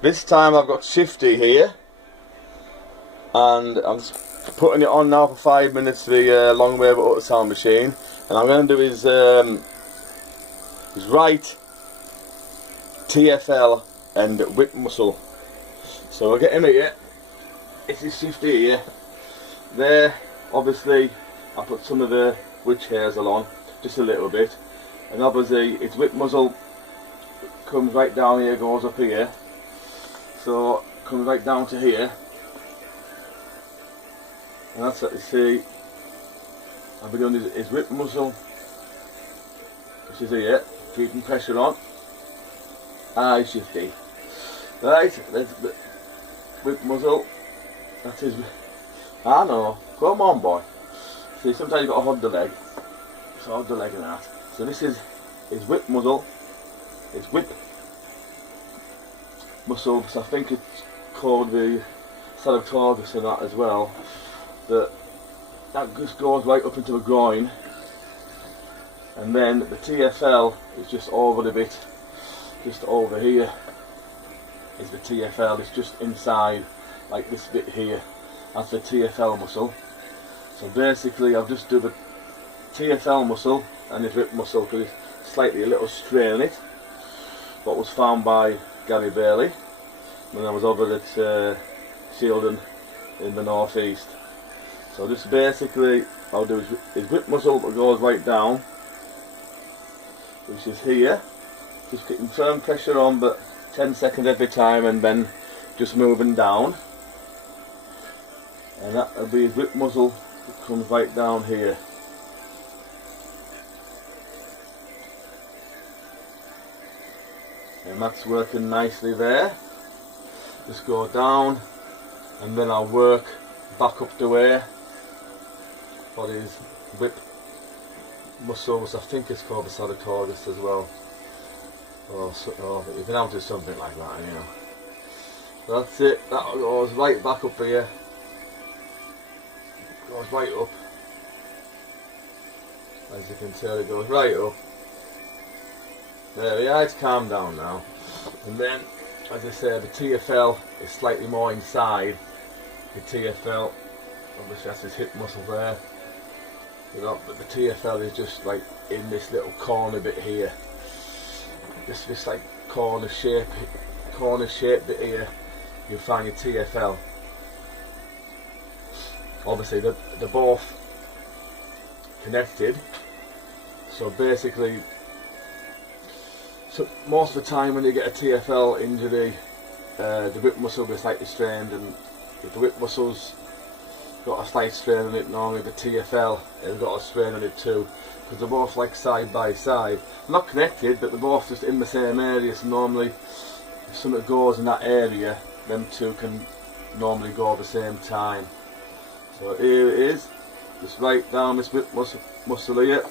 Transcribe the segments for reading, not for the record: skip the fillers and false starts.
This time I've got Shifty here, and I'm just putting it on now for 5 minutes, the long wave ultrasound machine, and I'm going to do his right TFL and whip muscle. So we'll get him here. It's his Shifty here. There, obviously, I put some of the witch hairs on, just a little bit, and obviously his whip muscle comes right down here, goes up here. So comes right down to here, and that's what you see. I've been doing his whip muscle, which is here, keeping pressure on. Aye, Shifty. Right, there's the whip muscle. That's his. I know. Come on, boy. See, sometimes you've got to hold the leg. So hold the leg and that. So this is his whip muscle. His whip muscle, so I think it's called the sartorius and that as well. That just goes right up into the groin, and then the TFL is just over the bit, just over here is the TFL. It's just inside, like this bit here. That's the TFL muscle. So basically, I've just done the TFL muscle and the whip muscle because it's slightly a little strain in it. What was found by Gary Bailey when I was over at Shieldon in the northeast. So just basically I'll do his whip muscle that goes right down, which is here, just keeping firm pressure on, but 10 seconds every time, and then just moving down, and that will be his whip muscle that comes right down here. And that's working nicely there. Just go down, and then I'll work back up the way for his whip muscles. I think it's called the sartorius as well. Or you can have to do something like that, you know. So that's it. That goes right back up here. Goes right up. As you can tell, it goes right up. There we are, it's calmed down now. And then, as I said, the TFL is slightly more inside. The TFL, obviously that's his hip muscle there. But the TFL is just like in this little corner bit here. This like corner shape bit here. You'll find your TFL. Obviously they're both connected. So basically, so most of the time when you get a TFL injury, the whip muscle will be slightly strained, and if the whip muscle's got a slight strain on it, normally the TFL has got a strain on it too, because they're both like side by side. Not connected, but they're both just in the same area, so normally if something goes in that area, them two can normally go at the same time. So here it is, just right down this whip muscle here,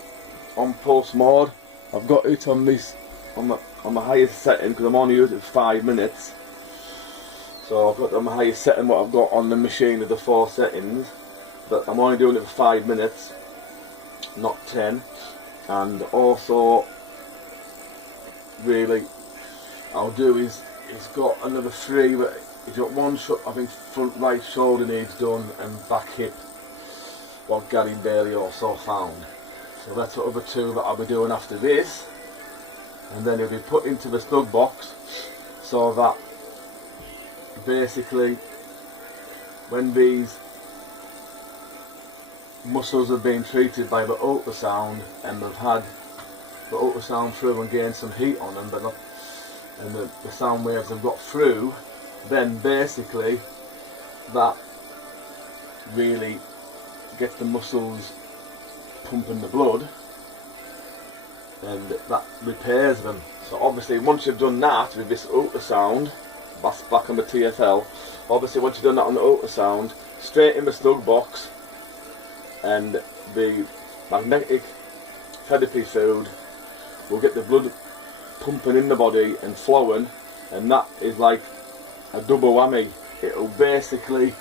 on pulse mode. I've got it on this on my highest setting because I'm only using it for 5 minutes. So I've got on my highest setting what I've got on the machine of the 4 settings, but I'm only doing it for 5 minutes, not 10. And also, really, I'll do is it's got another 3, but he's got one shot. I think front right shoulder needs done and back hip, what Gary Bailey also found. So that's the other 2 that I'll be doing after this. And then it'll be put into the snug box, so that basically when these muscles have been treated by the ultrasound and they've had the ultrasound through and gained some heat on them, but not, and the sound waves have got through, then basically that really gets the muscles pumping the blood, and that repairs them. So obviously once you've done that with this ultrasound, that's back on the TFL, obviously once you've done that on the ultrasound, straight in the snug box, and the magnetic therapy food will get the blood pumping in the body and flowing, and that is like a double whammy. It'll basically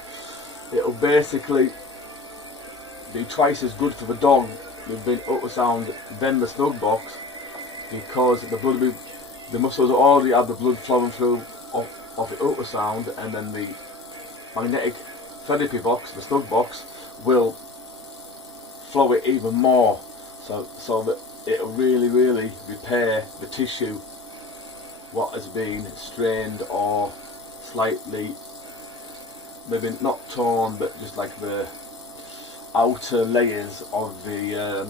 be twice as good for the dog with the ultrasound than the snug box, because the muscles already have the blood flowing through of the ultrasound, and then the magnetic therapy box, the snug box, will flow it even more, so that it'll really repair the tissue what has been strained or slightly, maybe not torn, but just like the outer layers of the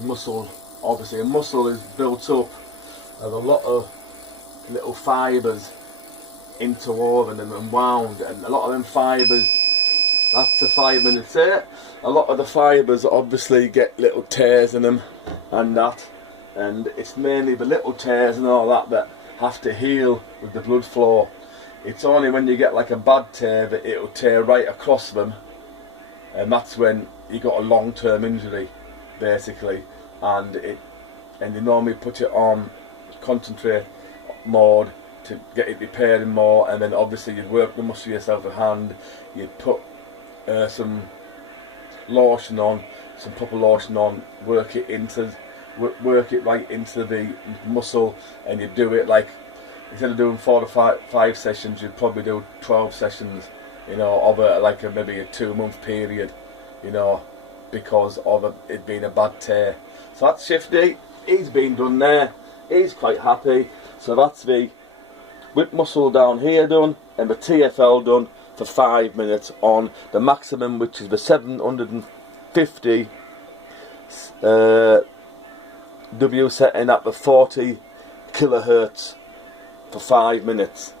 muscle. Obviously a muscle is built up of a lot of little fibres interwoven and wound, and a lot of them fibres, that's a 5 minutes there, a lot of the fibres obviously get little tears in them and that, and it's mainly the little tears and all that that have to heal with the blood flow. It's only when you get like a bad tear that it'll tear right across them, and that's when you got a long-term injury basically, and they normally put it on concentrate mode to get it repairing more, and then obviously you'd work the muscle yourself with hand, you'd put some lotion on, some proper lotion on, work it right into the muscle, and you do it like, instead of doing 4 to 5 sessions, you'd probably do 12 sessions, you know, over like maybe a 2-month period, you know, because of it being a bad tear. So that's Shifty, he's been done there, he's quite happy. So that's the whip muscle down here done, and the TFL done for 5 minutes on the maximum, which is the 750 W setting at the 40 kilohertz for 5 minutes.